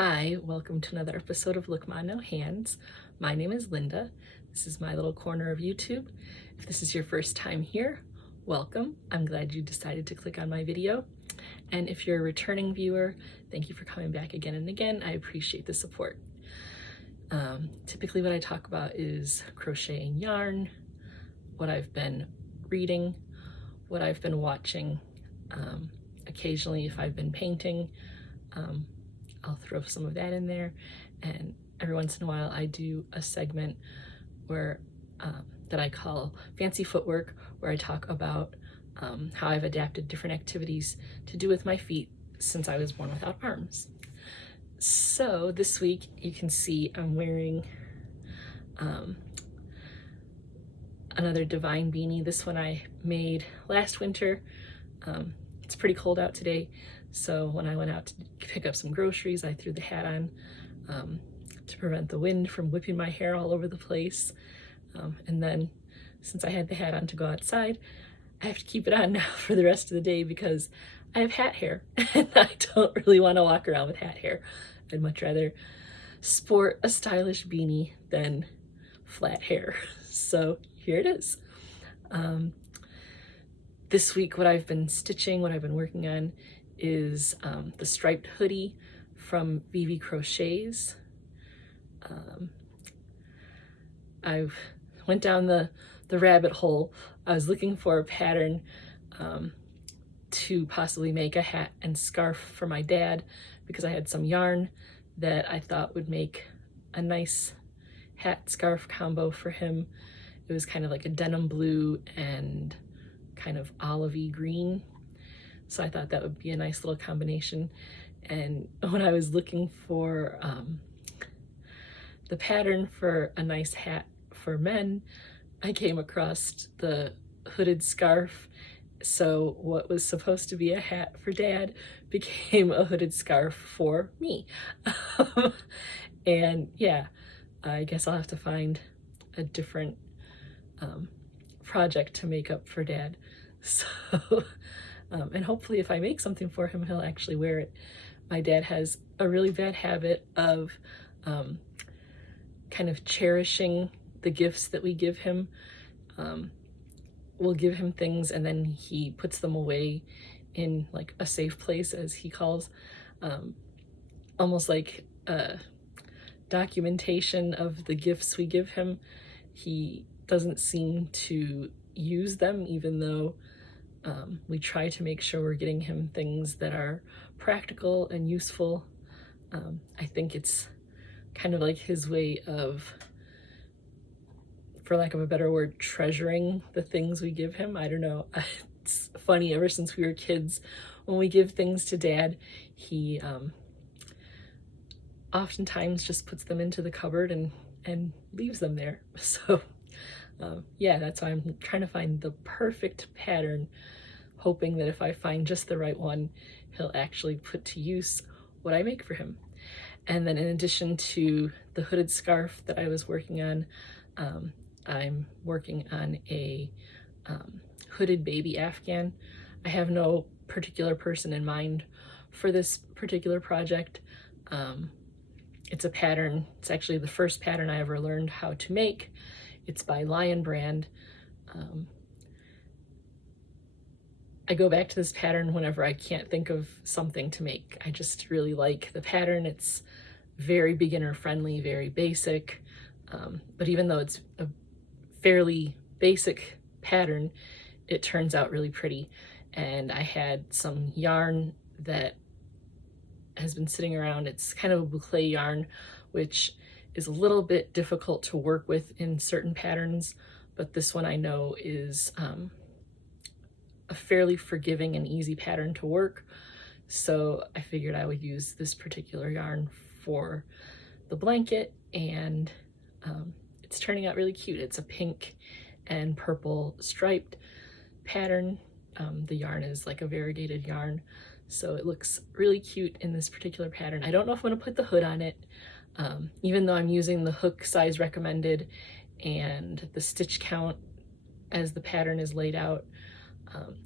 Hi, welcome to another episode of Look Ma No Hands. My name is Linda. This is my little corner of YouTube. If this is your first time here, welcome. I'm glad you decided to click on my video. And if you're a returning viewer, thank you for coming back again and again. I appreciate the support. Typically what I talk about is crocheting yarn, what I've been reading, what I've been watching. Occasionally, if I've been painting, I'll throw some of that in there, and every once in a while I do a segment where that I call Fancy Footwork, where I talk about how I've adapted different activities to do with my feet since I was born without arms. So this week you can see I'm wearing another Divine beanie. This one I made last winter. It's pretty cold out today, so when I went out to pick up some groceries, I threw the hat on to prevent the wind from whipping my hair all over the place. And then, since I had the hat on to go outside, I have to keep it on now for the rest of the day because I have hat hair, and I don't really want to walk around with hat hair. I'd much rather sport a stylish beanie than flat hair. So here it is. This week, what I've been stitching, what I've been working on is the striped hoodie from Evie Crochets. I've went down the rabbit hole. I was looking for a pattern to possibly make a hat and scarf for my dad because I had some yarn that I thought would make a nice hat scarf combo for him. It was kind of like a denim blue and kind of olivey green. So I thought that would be a nice little combination. And when I was looking for the pattern for a nice hat for men, I came across the hooded scarf. So what was supposed to be a hat for Dad became a hooded scarf for me. And yeah, I guess I'll have to find a different project to make up for Dad. So, and hopefully if I make something for him, he'll actually wear it. My dad has a really bad habit of kind of cherishing the gifts that we give him. We'll give him things and then he puts them away in like a safe place, as he calls, almost like a documentation of the gifts we give him. He doesn't seem to use them, even though we try to make sure we're getting him things that are practical and useful. I think it's kind of like his way of, for lack of a better word, treasuring the things we give him. I don't know. It's funny, ever since we were kids, when we give things to Dad, he oftentimes just puts them into the cupboard and leaves them there. So yeah, that's why I'm trying to find the perfect pattern, hoping that if I find just the right one, he'll actually put to use what I make for him. And then in addition to the hooded scarf that I was working on, I'm working on a hooded baby Afghan. I have no particular person in mind for this particular project. It's a pattern. It's actually the first pattern I ever learned how to make. It's by Lion Brand. I go back to this pattern whenever I can't think of something to make. I just really like the pattern. It's very beginner friendly, very basic. But even though it's a fairly basic pattern, it turns out really pretty. And I had some yarn that has been sitting around. It's kind of a boucle yarn, which is a little bit difficult to work with in certain patterns, but this one I know is a fairly forgiving and easy pattern to work. So I figured I would use this particular yarn for the blanket, and it's turning out really cute. It's a pink and purple striped pattern. The yarn is like a variegated yarn, so it looks really cute in this particular pattern. I don't know if I'm going to put the hood on it, even though I'm using the hook size recommended and the stitch count as the pattern is laid out.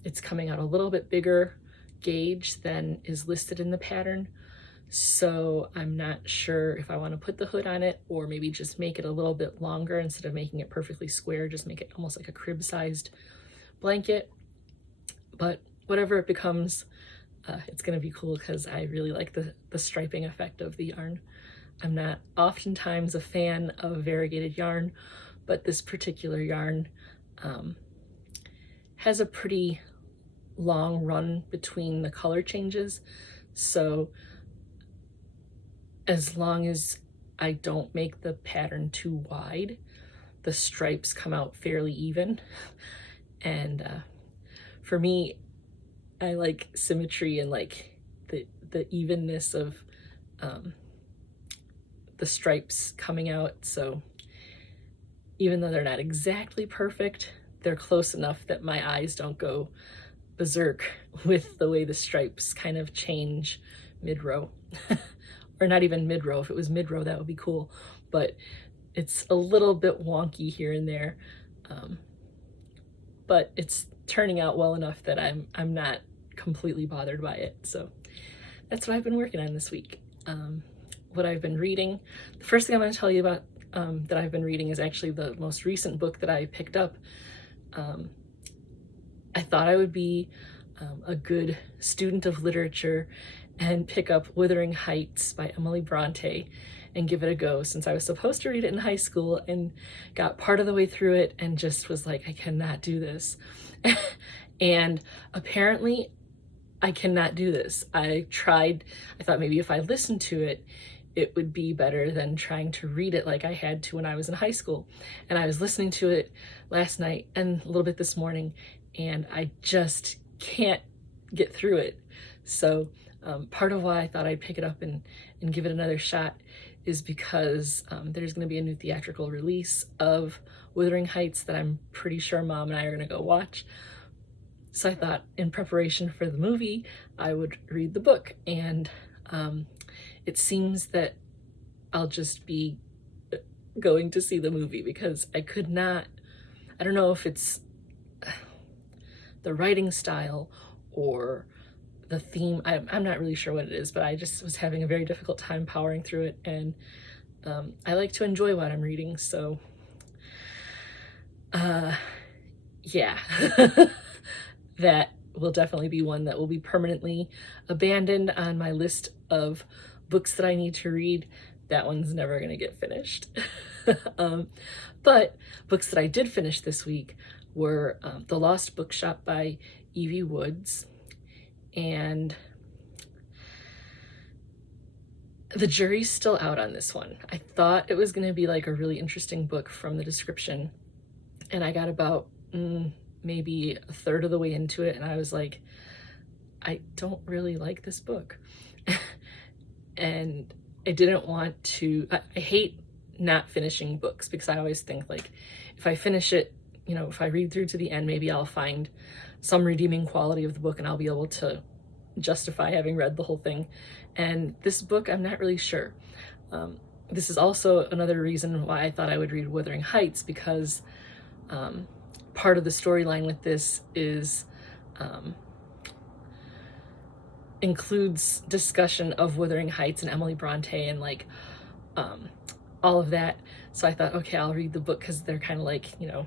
It's coming out a little bit bigger gauge than is listed in the pattern. So I'm not sure if I want to put the hood on it or maybe just make it a little bit longer instead of making it perfectly square, just make it almost like a crib-sized blanket. But whatever it becomes, it's going to be cool because I really like the striping effect of the yarn. I'm not oftentimes a fan of variegated yarn, but this particular yarn has a pretty long run between the color changes. So as long as I don't make the pattern too wide, the stripes come out fairly even. And for me, I like symmetry and like the evenness of the stripes coming out. So even though they're not exactly perfect, they're close enough that my eyes don't go berserk with the way the stripes kind of change mid-row. Or not even mid-row. If it was mid-row, that would be cool. But it's a little bit wonky here and there. But it's turning out well enough that I'm not completely bothered by it. So that's what I've been working on this week. What I've been reading. The first thing I'm going to tell you about that I've been reading is actually the most recent book that I picked up. I thought I would be a good student of literature and pick up Wuthering Heights by Emily Bronte and give it a go, since I was supposed to read it in high school and got part of the way through it and just was like, I cannot do this. And apparently I cannot do this. I thought maybe if I listened to it, it would be better than trying to read it like I had to when I was in high school. And I was listening to it last night and a little bit this morning, and I just can't get through it. So part of why I thought I'd pick it up and give it another shot is because there's going to be a new theatrical release of Wuthering Heights that I'm pretty sure Mom and I are going to go watch. So I thought in preparation for the movie, I would read the book. And it seems that I'll just be going to see the movie because I don't know if it's the writing style or the theme. I'm not really sure what it is, but I just was having a very difficult time powering through it, and I like to enjoy what I'm reading, so yeah. That will definitely be one that will be permanently abandoned on my list of books that I need to read. That one's never going to get finished. But books that I did finish this week were The Lost Bookshop by Evie Woods, and the jury's still out on this one. I thought it was going to be like a really interesting book from the description, and I got about maybe a third of the way into it, and I was like, I don't really like this book. And I didn't want to, I hate not finishing books because I always think like, if I finish it, you know, if I read through to the end, maybe I'll find some redeeming quality of the book and I'll be able to justify having read the whole thing. And this book, I'm not really sure. This is also another reason why I thought I would read Wuthering Heights, because part of the storyline with this is includes discussion of Wuthering Heights and Emily Bronte and like all of that. So I thought, okay, I'll read the book because they're kind of like, you know,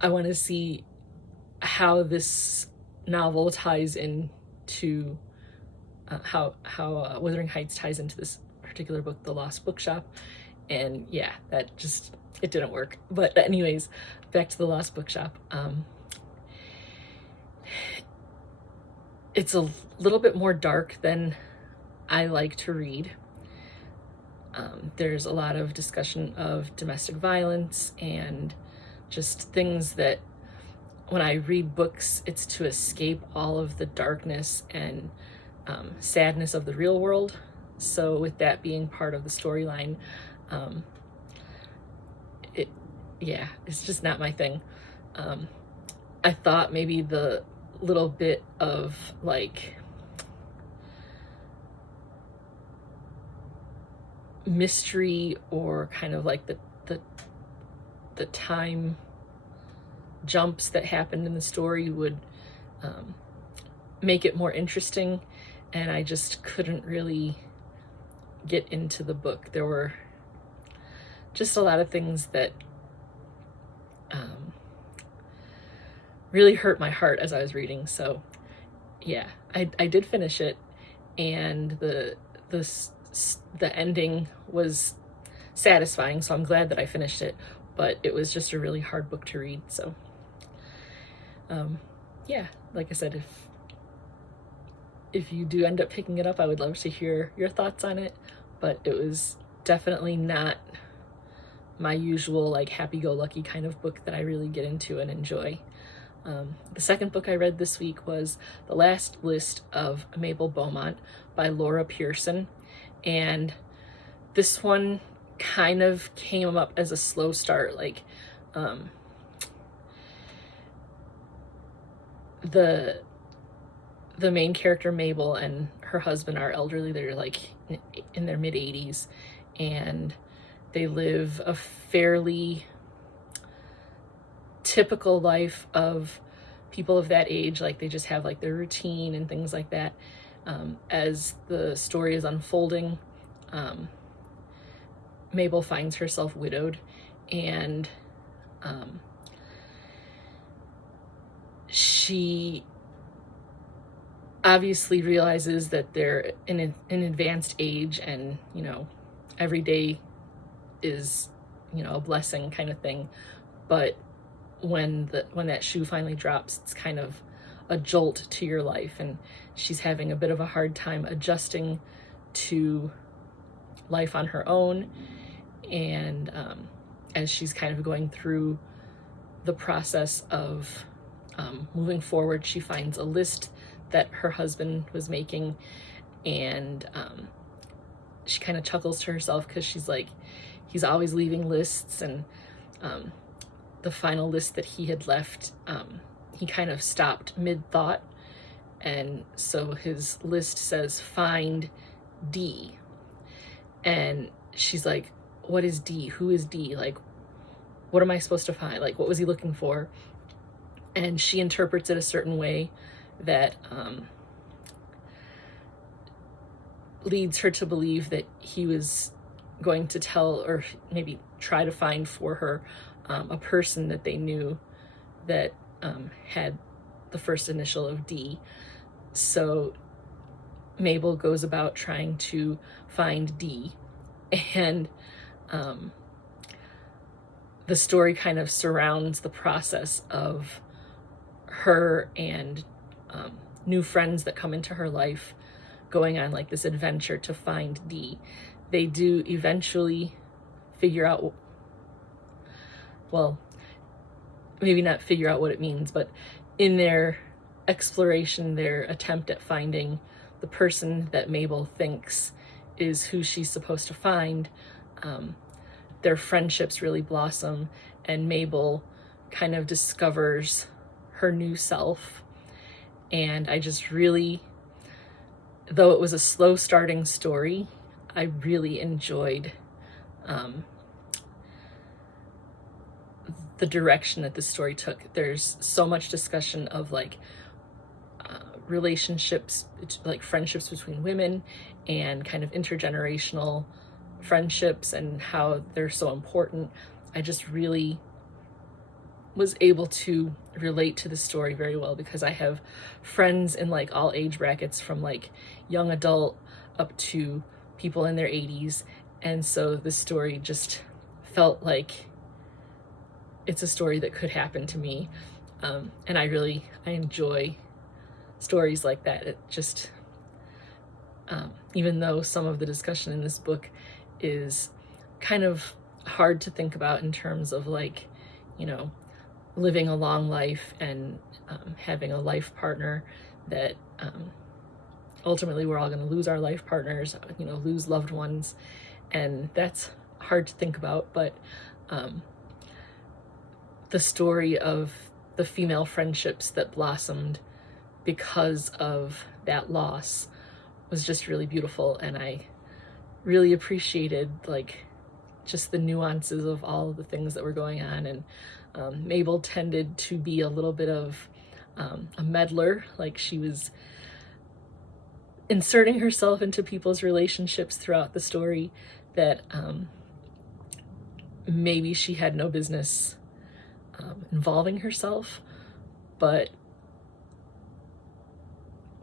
I want to see how this novel ties into how Wuthering Heights ties into this particular book, The Lost Bookshop. And yeah, that just, it didn't work. But anyways, back to The Lost Bookshop. It's a little bit more dark than I like to read. There's a lot of discussion of domestic violence and just things that when I read books, it's to escape all of the darkness and sadness of the real world. So with that being part of the storyline, it's just not my thing. I thought maybe the little bit of like mystery or kind of like the time jumps that happened in the story would make it more interesting and I just couldn't really get into the book. There were just a lot of things that really hurt my heart as I was reading. So yeah, I did finish it, and the ending was satisfying, so I'm glad that I finished it, but it was just a really hard book to read. So yeah, like I said, if you do end up picking it up, I would love to hear your thoughts on it, but it was definitely not my usual like happy-go-lucky kind of book that I really get into and enjoy. The second book I read this week was The Last List of Mabel Beaumont by Laura Pearson, and this one kind of came up as a slow start. Like the main character Mabel and her husband are elderly. They're like in their mid-80s, and they live a fairly typical life of people of that age. Like they just have like their routine and things like that. As the story is unfolding, Mabel finds herself widowed, and she obviously realizes that they're in an advanced age, and you know, every day is, you know, a blessing kind of thing. But when that shoe finally drops, it's kind of a jolt to your life, and she's having a bit of a hard time adjusting to life on her own. And as she's kind of going through the process of moving forward, she finds a list that her husband was making, and she kind of chuckles to herself because she's like, he's always leaving lists, and the final list that he had left, he kind of stopped mid-thought, and so his list says find D, and she's like, what is D? Who is D? Like, what am I supposed to find? Like, what was he looking for? And she interprets it a certain way that leads her to believe that he was going to tell, or maybe try to find for her, a person that they knew that had the first initial of D. So Mabel goes about trying to find D, and the story kind of surrounds the process of her and new friends that come into her life going on like this adventure to find D. They do eventually figure out, well, maybe not figure out what it means, but in their exploration, their attempt at finding the person that Mabel thinks is who she's supposed to find, their friendships really blossom, and Mabel kind of discovers her new self. And I just really, though it was a slow starting story, I really enjoyed the direction that the story took. There's so much discussion of like relationships, like friendships between women, and kind of intergenerational friendships and how they're so important. I just really was able to relate to the story very well, because I have friends in like all age brackets, from like young adult up to people in their 80s, and so the story just felt like it's a story that could happen to me. And I enjoy stories like that. It just, even though some of the discussion in this book is kind of hard to think about in terms of like, you know, living a long life and having a life partner, that ultimately we're all going to lose our life partners, you know, lose loved ones, and that's hard to think about. But the story of the female friendships that blossomed because of that loss was just really beautiful, and I really appreciated like just the nuances of all of the things that were going on. And Mabel tended to be a little bit of a meddler. Like she was inserting herself into people's relationships throughout the story that maybe she had no business involving herself, but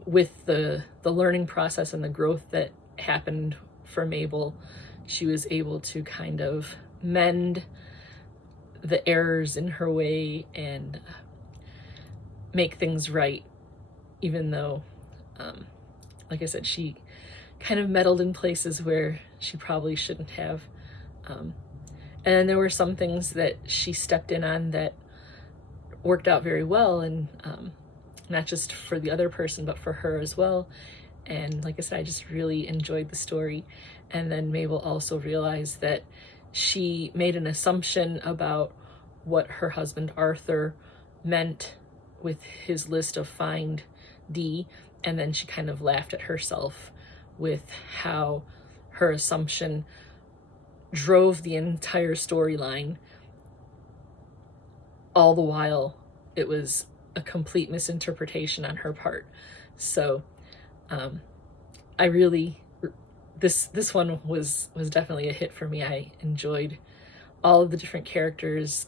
with the learning process and the growth that happened for Mabel, she was able to kind of mend the errors in her way and make things right, even though, like I said, she kind of meddled in places where she probably shouldn't have. And there were some things that she stepped in on that worked out very well, and not just for the other person, but for her as well. And like I said, I just really enjoyed the story. And then Mabel also realized that she made an assumption about what her husband Arthur meant with his list of find D, and then she kind of laughed at herself with how her assumption drove the entire storyline, all the while it was a complete misinterpretation on her part. So I really, this one was definitely a hit for me. I enjoyed all of the different characters.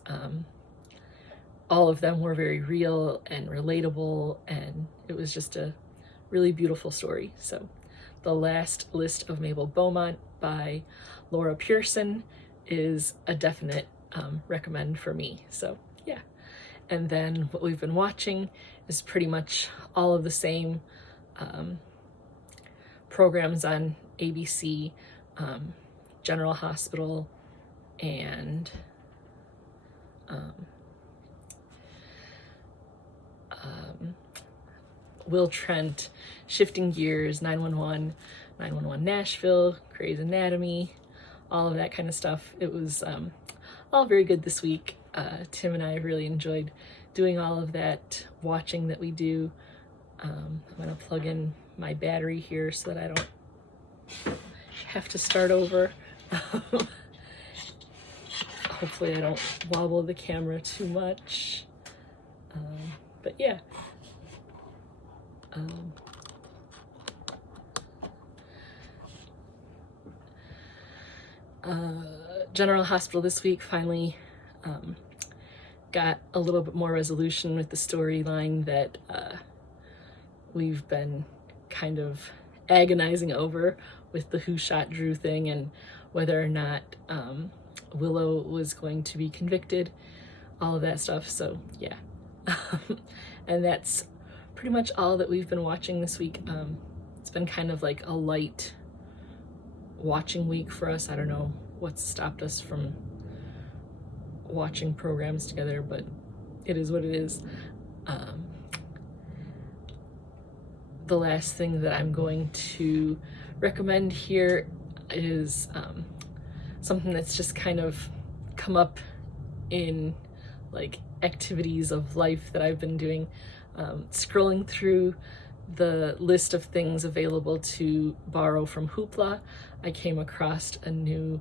All of them were very real and relatable, and it was just a really beautiful story. So The Last List of Mabel Beaumont by Laura Pearson is a definite recommend for me. So yeah. And then what we've been watching is pretty much all of the same programs on ABC, General Hospital, and Will Trent, Shifting Gears, 911, 911 Nashville, Grey's Anatomy, all of that kind of stuff. It was all very good this week. Tim and I really enjoyed doing all of that watching that we do. I'm going to plug in my battery here so that I don't have to start over. Hopefully I don't wobble the camera too much. But yeah. General Hospital this week finally got a little bit more resolution with the storyline that we've been kind of agonizing over with the who shot Drew thing, and whether or not Willow was going to be convicted, all of that stuff. So yeah. And that's pretty much all that we've been watching this week. It's been kind of like a light watching week for us. I don't know what's stopped us from watching programs together, but it is what it is. The last thing that I'm going to recommend here is something that's just kind of come up in like activities of life that I've been doing. Scrolling through the list of things available to borrow from Hoopla, I came across a new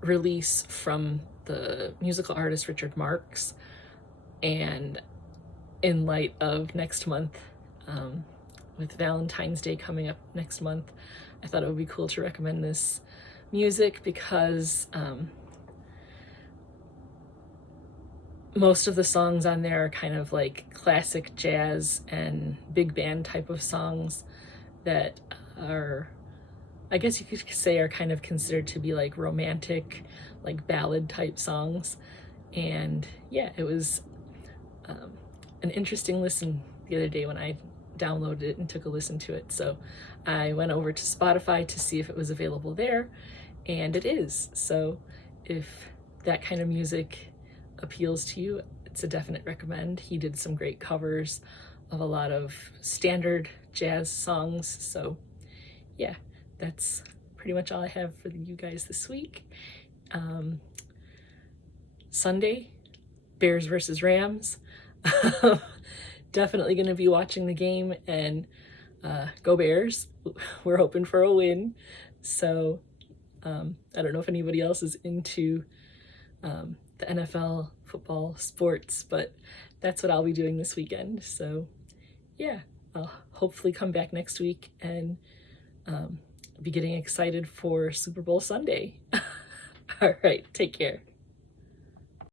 release from the musical artist Richard Marx, and in light of next month, with Valentine's Day coming up next month, I thought it would be cool to recommend this music because most of the songs on there are kind of like classic jazz and big band type of songs that are, I guess you could say, are kind of considered to be like romantic, like ballad type songs. And yeah, it was an interesting listen the other day when I downloaded it and took a listen to it. So I went over to Spotify to see if it was available there, and it is. So if that kind of music appeals to you, it's a definite recommend. He did some great covers of a lot of standard jazz songs. So yeah, that's pretty much all I have for you guys this week. Sunday, Bears versus Rams. Definitely going to be watching the game, and go Bears. We're hoping for a win. So I don't know if anybody else is into the NFL, football, sports, but that's what I'll be doing this weekend. So yeah, I'll hopefully come back next week and be getting excited for Super Bowl Sunday. All right, take care.